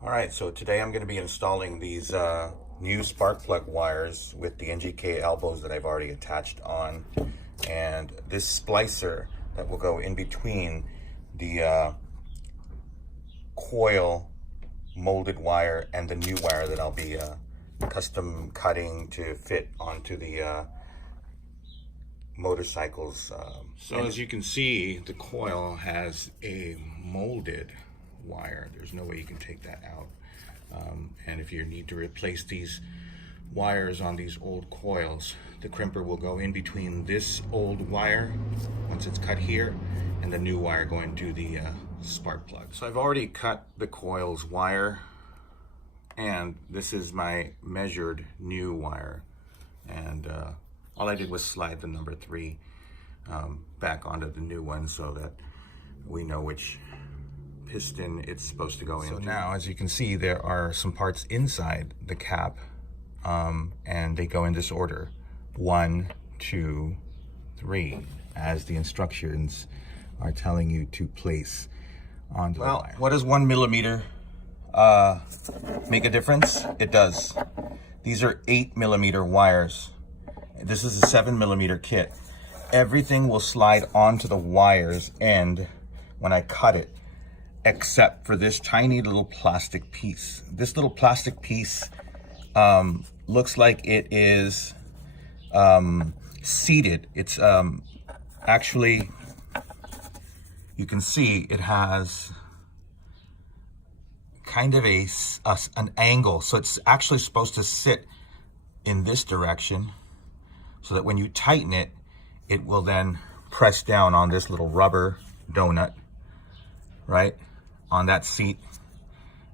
All right, so today I'm going to be installing these new spark plug wires with the NGK elbows that I've already attached on, and this splicer that will go in between the coil molded wire and the new wire that I'll be custom cutting to fit onto the motorcycles. So as you can see, the coil has a molded wire. There's no way you can take that out. And if you need to replace these wires on these old coils, the crimper will go in between this old wire once it's cut here and the new wire going to the spark plug. So I've already cut the coils wire, and this is my measured new wire, and all I did was slide the number 3 back onto the new one so that we know which piston it's supposed to go into. So now, as you can see, there are some parts inside the cap, and they go in this order: 1, 2, 3, as the instructions are telling you to place onto the wire. What does 1 millimeter make a difference? It does. These are 8 millimeter wires. This is a 7 millimeter kit. Everything will slide onto the wire's end when I cut it, except for this tiny little plastic piece. This little plastic piece looks like it is seated. It's actually, you can see it has kind of an angle. So it's actually supposed to sit in this direction, so that when you tighten it, it will then press down on this little rubber donut, right, on that seat,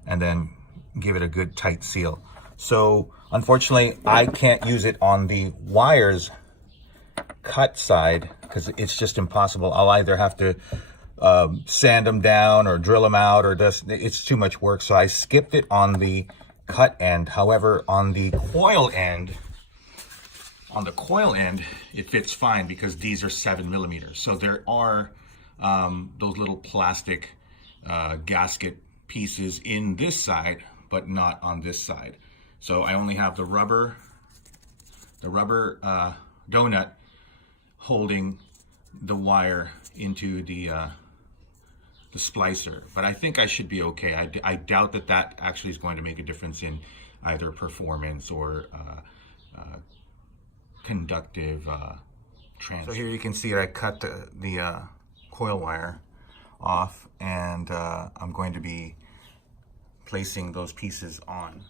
and then give it a good tight seal. So unfortunately, I can't use it on the wires cut side because it's just impossible. I'll either have to sand them down or drill them out, or just, it's too much work. So I skipped it on the cut end. However, on the coil end, it fits fine because these are 7 millimeters. So there are those little plastic gasket pieces in this side, but not on this side. So I only have the rubber donut holding the wire into the splicer. But I think I should be okay. I doubt that actually is going to make a difference in either performance or conductive transfer. So here you can see I cut the coil wire off, and I'm going to be placing those pieces on.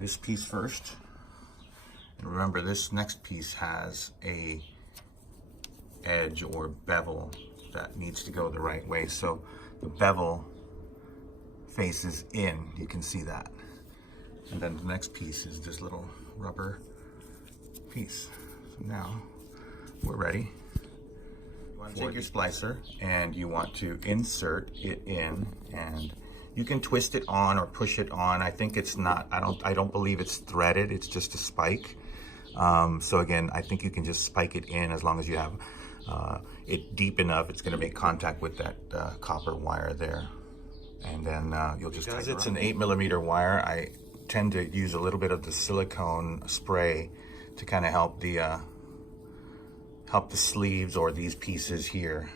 This piece first, and remember this next piece has a edge or bevel that needs to go the right way, so the bevel faces in, you can see that. And then the next piece is this little rubber piece. So now we're ready. You want to take your splicer and you want to insert it in, and you can twist it on or push it on. I think it's not, I don't believe it's threaded, it's just a spike. So again, I think you can just spike it in as long as you have it deep enough. It's going to make contact with that copper wire there, and then you'll just, because it's an 8 millimeter wire, I tend to use a little bit of the silicone spray to kind of help the sleeves or these pieces here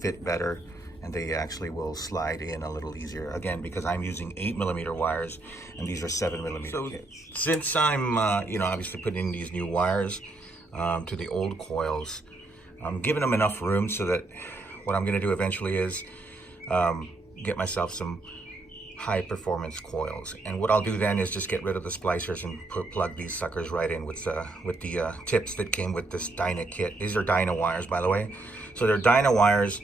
fit better, and they actually will slide in a little easier. Again, because I'm using 8 millimeter wires and these are 7 millimeter kits. Since I'm obviously putting in these new wires to the old coils, I'm giving them enough room so that what I'm going to do eventually is get myself some high performance coils. And what I'll do then is just get rid of the splicers and plug these suckers right in with the tips that came with this Dyna kit. These are Dyna wires, by the way. So they're Dyna wires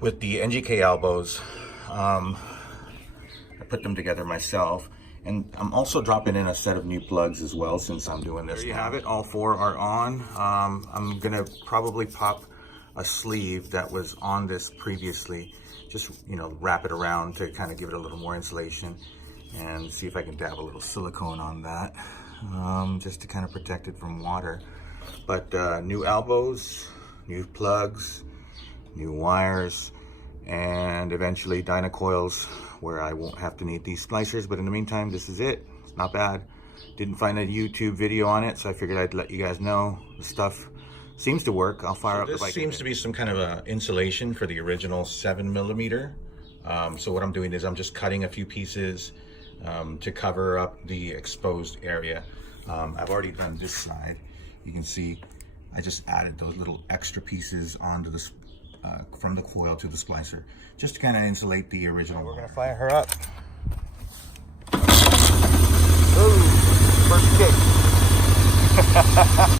with the NGK elbows. I put them together myself. And I'm also dropping in a set of new plugs as well, since I'm doing this. There you have it, all 4 are on. I'm gonna probably pop a sleeve that was on this previously, just wrap it around to kind of give it a little more insulation, and see if I can dab a little silicone on that, just to kind of protect it from water. But new elbows, new plugs, new wires, and eventually Dyna Coils, where I won't have to need these splicers. But in the meantime, this is it. It's not bad. Didn't find a YouTube video on it, so I figured I'd let you guys know. The stuff seems to work. I'll fire up the bike. This seems to be some kind of a insulation for the original 7mm. So what I'm doing is I'm just cutting a few pieces to cover up the exposed area. I've already done this side. You can see I just added those little extra pieces onto the from the coil to the splicer, just to kind of insulate the original. We're gonna fire her up. Ooh, first kick.